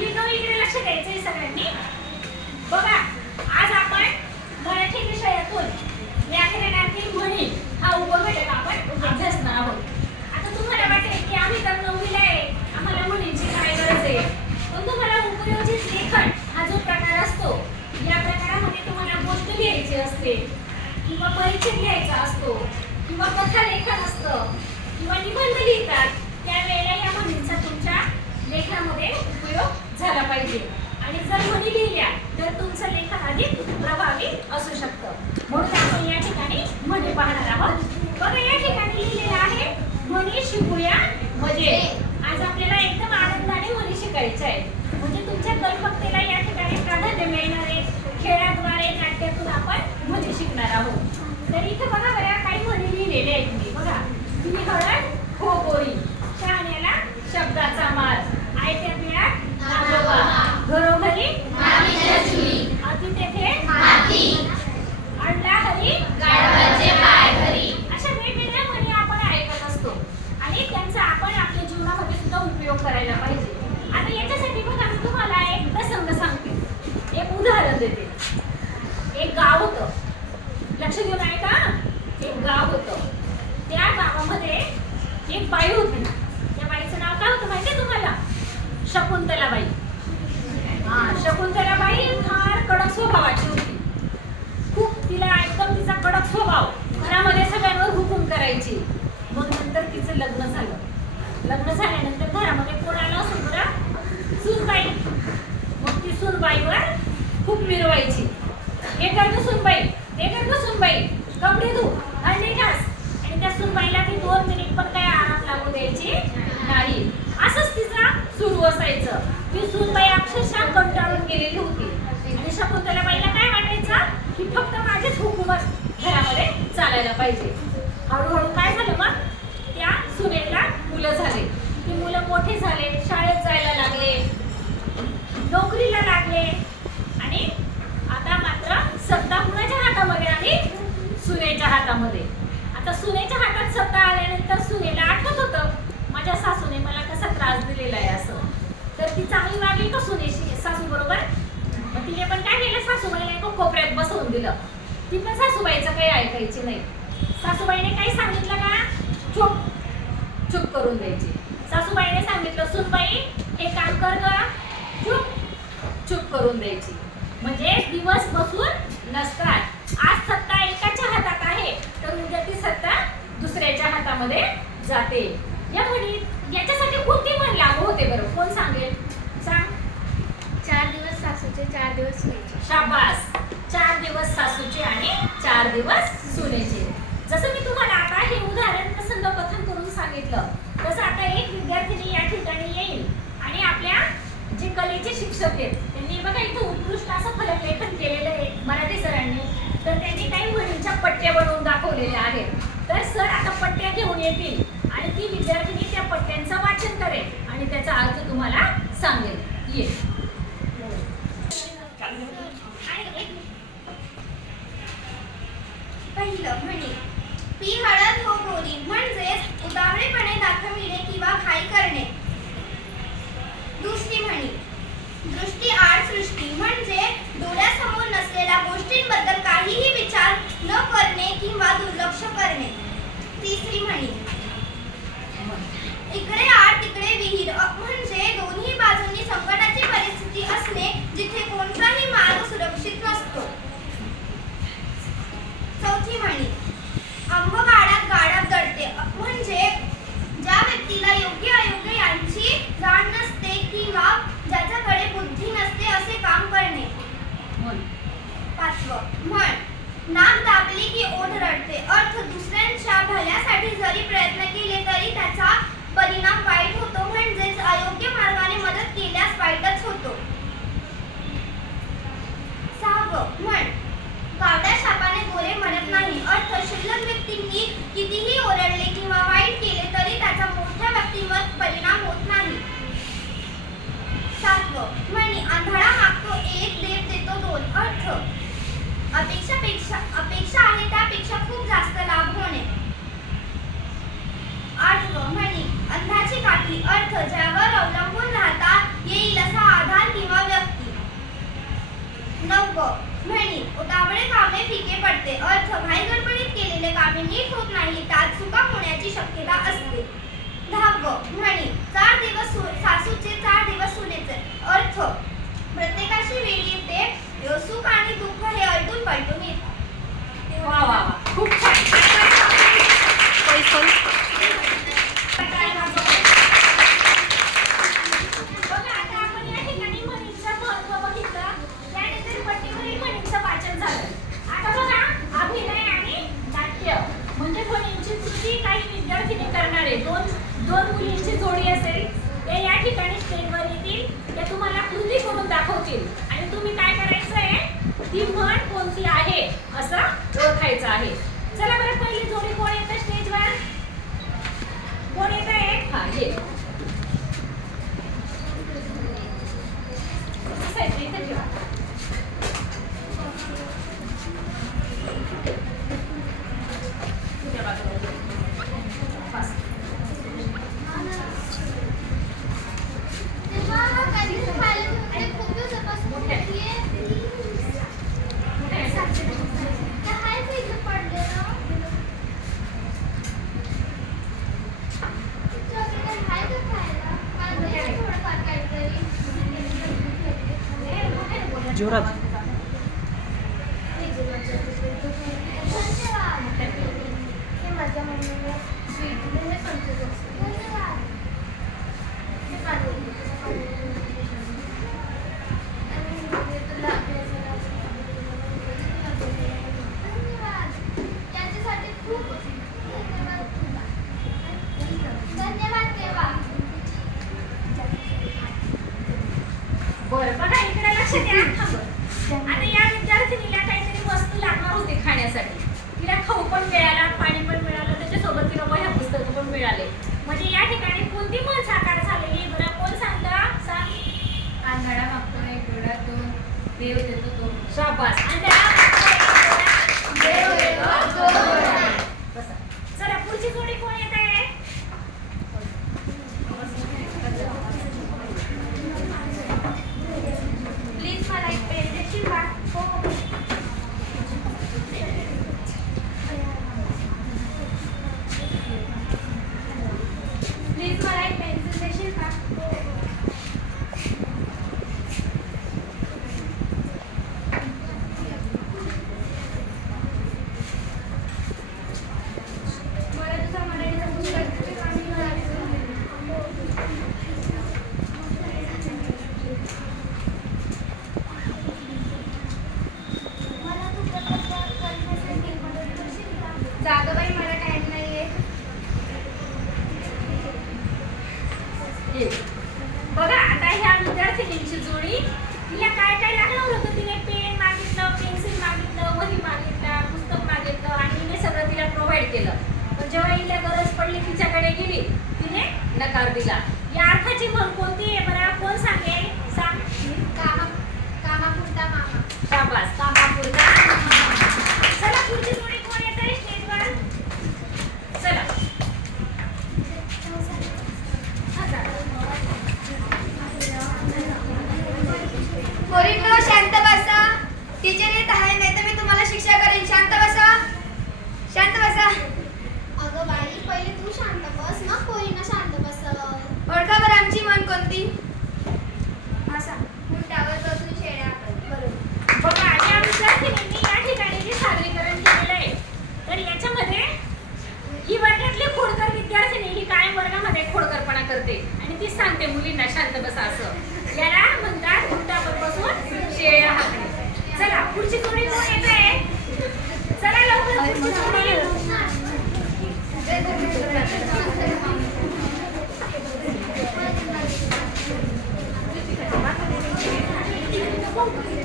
मुलींना इकडे लक्ष द्यायचंय सगळ्यांनी. बघा आज आपण मराठी विषयातून व्याकरणातील म्हणी हा उपघटक आपण अभ्यासणार आहोत. आता तुम्हाला वाटेल की आम्ही तर नववीला आहे. आम्हाला मुलींची काय गरज आहे? पण तुम्हाला उपयोजित लेखन हा जो प्रकार असतो या प्रकारामध्ये तुम्हाला गोष्ट लिहायची असते किंवा परिचय लिहायचा असतो किंवा कथा लेखन असतं किंवा निबंध लिहितात त्यावेळेला या म्हणींचा तुमच्या लेखनामध्ये झाला पाहिजे. आणि जर म्हणी लिहिल्या तर तुमचं लेखन अधिक प्रभावी असू शकतं. म्हणून आपण या ठिकाणी म्हणे पाहणार आहोत. बघा या ठिकाणी लिहिलेलं आहे म्हणी शिकूया म्हणजे. आज आपल्याला एकदम आनंदाने म्हणी शिकायचं आहे म्हणजे तुमच्या कल्पकतेला या ठिकाणी प्राधान्य मिळणार आहे खेळाद्वारे नाट्यातून आपण म्हणी शिकणार आहोत तर इथं बघा बऱ्या काही म्हणी लिहिलेल्या आहेत मी बघा तुम्ही हळद हो गोळी शहाण्याला शब्दाचा मार आयत्या बिळात नागोबा घरोघरी अति तेथे अडला हरी अशा वेगवेगळ्या म्हणी आपण ऐकत असतो आणि त्यांचा आपण आपल्या जीवनामध्ये सुद्धा उपयोग करायला पाहिजे आता याच्यासाठी बघा मी तुम्हाला एक प्रसंग सांगते एक उदाहरण देते एक गाव होतं लक्ष देऊन ऐका एक गाव होतं त्या गावामध्ये एक बाई होती त्या बाईचं नाव काय होतं माहितीये तुम्हाला शकुंतलाबाई हा शकुंतलाबाई फार कडक स्वभावाची होती खूप तिला एकदम तिचा कडक स्वभाव घरामध्ये सगळ्यांवर हुकूम करायची मग नंतर तिचं लग्न झालं लग्न झाल्यानंतर घरामध्ये कोण आलं असेल बरं? सुनबाई. मग ती सुनबाईवर खूप मिरवायची. हे कर गं सुनबाई. ते कर गं कपडे धु. आणि घास आणि त्या सुनबाईला ती दोन मिनिट पण काय आराम लागू द्यायची नाही. असंच तिचा सुरू असायचं. ती सुनबाई अक्षरशः कंटाळून गेलेली होती. आणि शकुंतलाबाईला काय वाटायचं? की फक्त माझेच हुकूमच घरामध्ये चालायला पाहिजे. हळूहळू काय झालं मग त्या सुनेला मुलं झाले ती मुलं मोठे झाले शाळेत जायला लागले नोकरीला लागले आणि आता मात्र सत्ता कुणाच्या हातामध्ये आली सुनेच्या हातामध्ये आता सुनेच्या हातात सत्ता आल्यानंतर सुनेला आठवत होतं माझ्या सासूने मला कसा त्रास दिलेला आहे असं तर ती चांगली वागली का सुनेशी सासू बरोबर मग तिने पण काय केलं सासूबाईला एका कोपऱ्यात बसवून दिलं ती पण सासूबाईचं काही ऐकायची नाही. सासूबाईने काही सांगितलं का? चुप. चुप करून द्यायची. सासूबाईने सांगितलं सुनबाई हे काम कर ग. चुप. चुप करून द्यायची. म्हणजे दिवस बसून नसतात. आज सत्ता एकाच्या हातात आहे तर उद्या ती सत्ता दुसऱ्याच्या हातामध्ये जाते. या म्हणी याच्यासाठी कोणती म्हण लागू होते बरं? कोण सांगेल? सांग. चार दिवस सासूचे चार दिवस शाबास. दिवस सोन्याचे. जसं मी तुम्हाला आता हे उदाहरण प्रसंग कथन करून सांगितलं तसं आता एक विद्यार्थिनी या ठिकाणी येईल आणि आपल्या जे कलेचे शिक्षक आहेत त्यांनी बघा इथं उत्कृष्ट असं फलक लेखन केलेलं आहे मराठी सरांनी. तर त्यांनी काही म्हणींच्या पट्ट्या बनवून दाखवलेल्या आहेत. तर सर आता पट्ट्या घेऊन येतील आणि ती विद्यार्थिनी त्या पट्ट्यांचं वाचन करेल आणि त्याचा अर्थ तुम्हाला सांगेल. ये आणि एक पहिलं म्हणे पी हळद हो गोरी म्हणजे उदावळेपणे दाखविणे किंवा घाई करणे. दुसरी म्हणी. दृष्टी आड सृष्टी म्हणजे डोळ्यासमोर नसलेल्या गोष्टींबद्दल काहीही विचार न करणे किंवा दुर्लक्ष करणे. तिसरी म्हणी. इकडे आड तिकडे विहीर ओळखायचं आहे. Jorat मिळाले म्हणजे या ठिकाणी कोणती म्हण साकार झालेली बरं कोण सांगतं सांग आंधळा मागतो एक डोळा तो देव देतो तो शाबास आंधळा मागतो एक डोळा, देव देतो दोन डोळे. बसा. चला पुढची जोडी कोण येत आहे प्लीज मला एक पेन देशील का हो प्लीज मला एक पेन्सिल देशील का मला तुझा मराठीचा पुस्तक आणि मला तुझ्याबद्दल कन्फेशन मदत करशील का जागं बाई मला टाइम नाहीये ये. बघा आता ह्या विद्यार्थिनींची जोडी तिला काय काय लागलं होतं तिने पेन मागितलं पेन्सिल मागितलं वही मागितलं पुस्तक मागितलं आणि हिने सगळं तिला प्रोव्हाइड केलं पण जेव्हा हिला गरज पडली तिच्याकडे गेली तिने नकार दिला या अर्थाची म्हण कोणती आहे बरं कोण सांगेल सांग कामा कामापुरता मामा शाबास कामापुरता चला पुढची जोडी कोण येत आहे स्टेजवर चला हा, जा. पोरींनो शांत बसा टीचर येत आहे नाही तर मी तुम्हाला शिक्षा करेन शांत बसा शांत बसा अगं बाई पहिले तू शांत बस मग पोरींना शांत बस ओळखा बरं आमची मन कोणती असा उलटावर बसून शेळ्या बरोबर बघा या विद्यार्थिनींनी या ठिकाणी जे सादरीकरण केलेलं आहे तर याच्यामध्ये ही वर्गातली खोडकर विद्यार्थिनी ही कायम वर्गामध्ये खोडकरपणा करते आणि ती सांगते मुलींना शांत बसा असं याला म्हणतात उलटावर बसून शेळ्या हाकणे चला पुढची जोडी कोण येत आहे चला लवकर पुढची जोडी Thank you.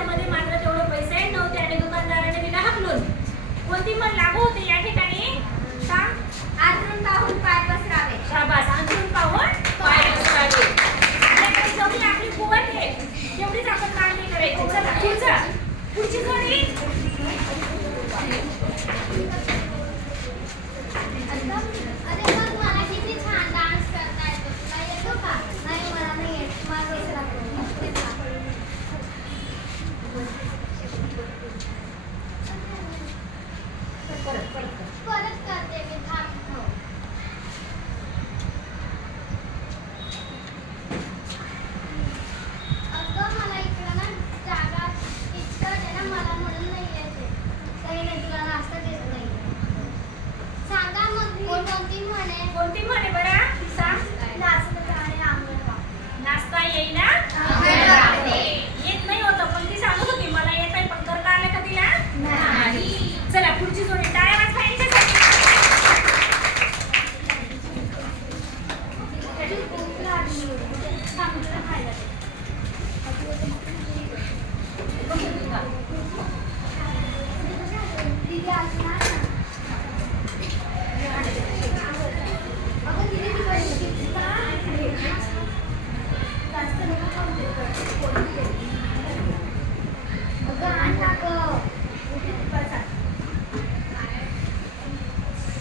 त्याच्यामध्ये मात्र तेवढे पैसे नव्हते आणि दुकानदाराने दिला हाकलून. कोणती पण लागू होते या ठिकाणी सांग आतून पाहून पाय पसरावे शाबास अंथरूण पाहून पाय पसरावे आपल्याकडे जेवढी आपली कुवत आहे तेवढीच आपण मागणी करायची चला पुढचं पुढची जोडी अरे बघ मला किती छान डान्स करता येतो तुला येतो का नाही मला नाही येत मला दुसरा परत परत कर. परत करते मी थांब हो. अगं मला इकडं ना जागा इतकं आहे ना मला म्हणून नाही येते काही नाही तुला नाश्ता देत नाही सांगा मग कोण कोणती म्हणे कोणती म्हणे बरं सांग नाचता येईना. येत नाही होतं पण ती सांगत होती मला येत आहे पण करता आलं का तिला नाही. चला पुढची जोडी टाळ्या वाजवा यांच्यासाठी. भूक लागली सांग तुला खायला दे. बघ तुला. दीदी असणार ना अगं दीदी तिकडे जास्त नको खाऊ दे गं. अगं आण ना गं.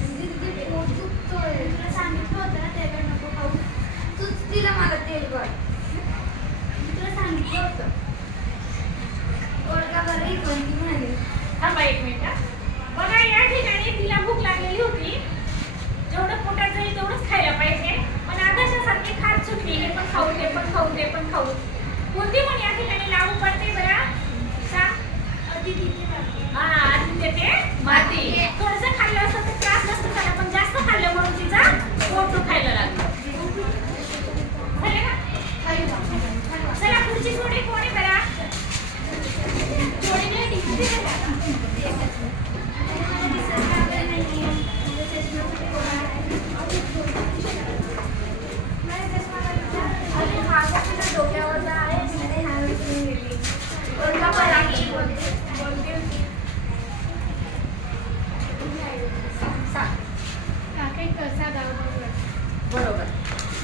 दीदी, दीदी, पोट दुखतोय. तुला सांगितलं होतं ना तेल नको खाऊ. तूच दिलं मला तेलकट. मी तुला सांगितलं होतं. ही कोणती म्हणे. थांबा एक मिनिट. बघा या ठिकाणी तिला भूक लागलेली होती. जेवढं पोटात जाईल तेवढंच खायला पाहिजे. पण आदर्शासारखी खात सुटली हे पण खाऊ ते पण खाऊ ते पण खाऊ. कोणती पण या ठिकाणी लागू पडते बरं. हा माती. थोडंसं खाल्लं असतं तर त्रास नसतं झाला पण जास्त खाल्लं म्हणून तिचा पोट दुखायला लागलं. झाले चला पुढची जोडी कोण कसा बरं जोडी नाही दिसते अरे माझ्या तुझ्या डोक्यावर आहे आणि ह्या वेळेस गेली कोणता पराठी बोलते बोलते होती सांग बरोबर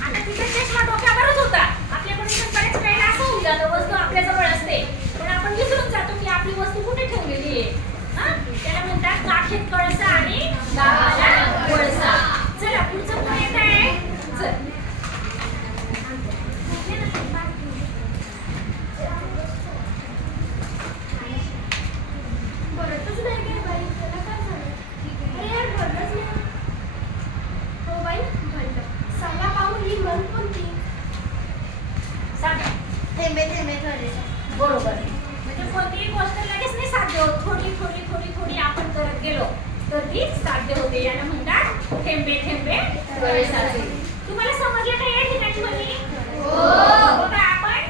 आता तिचा चष्मा डोक्यावरच होता आपल्याकडे पण बरेच वेळेला असं होऊन जातं वस्तू आपल्याजवळ असते पण आपण विसरून जातो की आपली वस्तू कुठे ठेवलेली आहे हा? त्याला म्हणतात काखेत कळसा आणि गावाला वळसा चला पुढचं कोण येत आहे चल भरतच नाही काय बाई त्याला काय झालं अरे यार भरलंच नाही हो बाई भरलं सांगा पाहून ही मन कोणती सांगा थेंबे थेंबे थोडे बरोबर. आहे. म्हणजे कोणतीही गोष्ट लगेच नाही साध्य होत. थोडी थोडी थोडी थोडी आपण करत गेलो तर ती साध्य होते. याला म्हणतात थेंबे थेंबे तुम्हाला समजलं का या ठिकाणी म्हणी? बघा आपण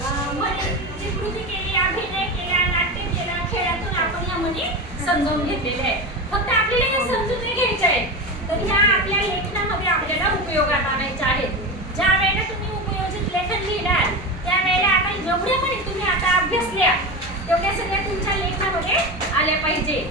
अं, म्हणीची कृती केली अभिनय केला नाट्य केला खेळातून आपण या म्हणी समजावून घेतलेल्या आहेत फक्त आपल्याला या समजून घ्यायच्या आहेत तर ह्या आपल्या लेखनामध्ये आपल्याला उपयोगात आणायच्या आहेत ज्या वेळेला तुम्ही उपयोजित लेखन लिहिणार त्यावेळेला आता जेवढ्या म्हणी तुम्ही आता अभ्यासल्या तेवढ्या सगळ्या तुमच्या लेखनामध्ये आल्या पाहिजे.